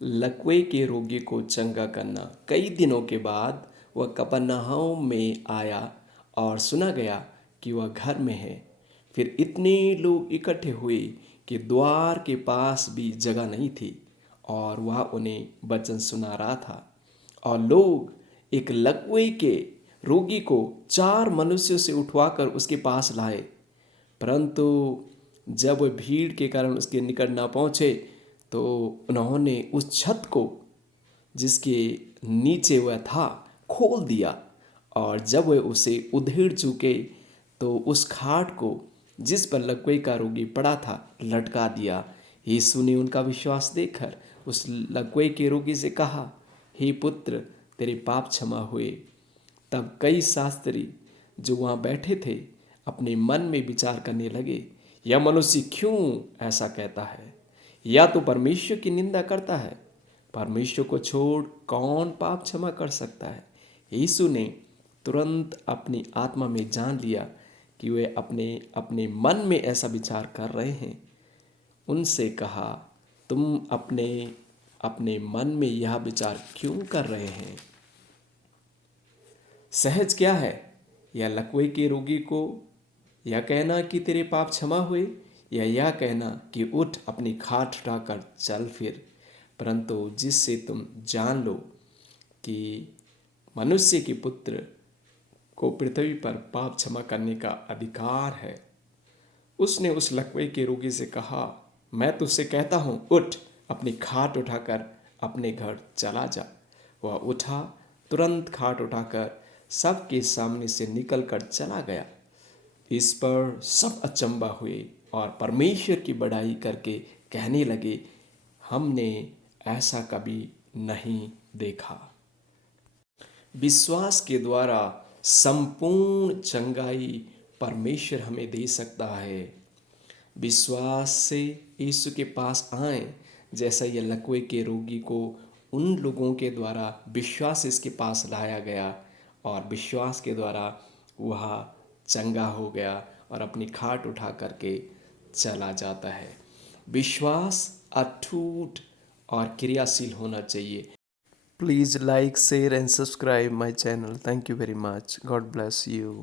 लकवे के रोगी को चंगा करना। कई दिनों के बाद वह कफरनहूम में आया और सुना गया कि वह घर में है। फिर इतने लोग इकट्ठे हुए कि द्वार के पास भी जगह नहीं थी और वह उन्हें वचन सुना रहा था। और लोग एक लकवे के रोगी को 4 मनुष्यों से उठवाकर उसके पास लाए, परंतु जब वह भीड़ के कारण उसके निकट न पहुँचे तो उन्होंने उस छत को जिसके नीचे वह था खोल दिया, और जब वह उसे उधेड़ चुके तो उस खाट को जिस पर लकवे का रोगी पड़ा था लटका दिया। यीशु ने उनका विश्वास देखकर उस लकवे के रोगी से कहा, हे पुत्र, तेरे पाप क्षमा हुए। तब कई शास्त्री जो वहाँ बैठे थे अपने मन में विचार करने लगे, यह मनुष्य क्यों ऐसा कहता है? या तो परमेश्वर की निंदा करता है। परमेश्वर को छोड़ कौन पाप क्षमा कर सकता है? यीशु ने तुरंत अपनी आत्मा में जान लिया कि वे अपने अपने मन में ऐसा विचार कर रहे हैं। उनसे कहा, तुम अपने अपने मन में यह विचार क्यों कर रहे हैं? सहज क्या है, या लकवे के रोगी को यह कहना कि तेरे पाप क्षमा हुए, या यह कहना कि उठ अपनी खाट उठाकर चल फिर? परंतु जिससे तुम जान लो कि मनुष्य के पुत्र को पृथ्वी पर पाप क्षमा करने का अधिकार है, उसने उस लकवे के रोगी से कहा, मैं तुझसे कहता हूँ, उठ अपनी खाट उठाकर अपने घर चला जा। वह उठा, तुरंत खाट उठाकर सबके सामने से निकल कर चला गया। इस पर सब अचंबा हुए और परमेश्वर की बड़ाई करके कहने लगे, हमने ऐसा कभी नहीं देखा। विश्वास के द्वारा संपूर्ण चंगाई परमेश्वर हमें दे सकता है। विश्वास से यीशु के पास आए, जैसा यह लकवे के रोगी को उन लोगों के द्वारा विश्वास इसके पास लाया गया और विश्वास के द्वारा वह चंगा हो गया और अपनी खाट उठा करके चला जाता है। विश्वास अटूट और क्रियाशील होना चाहिए। Please like, share and subscribe my channel. Thank you very much. God bless you.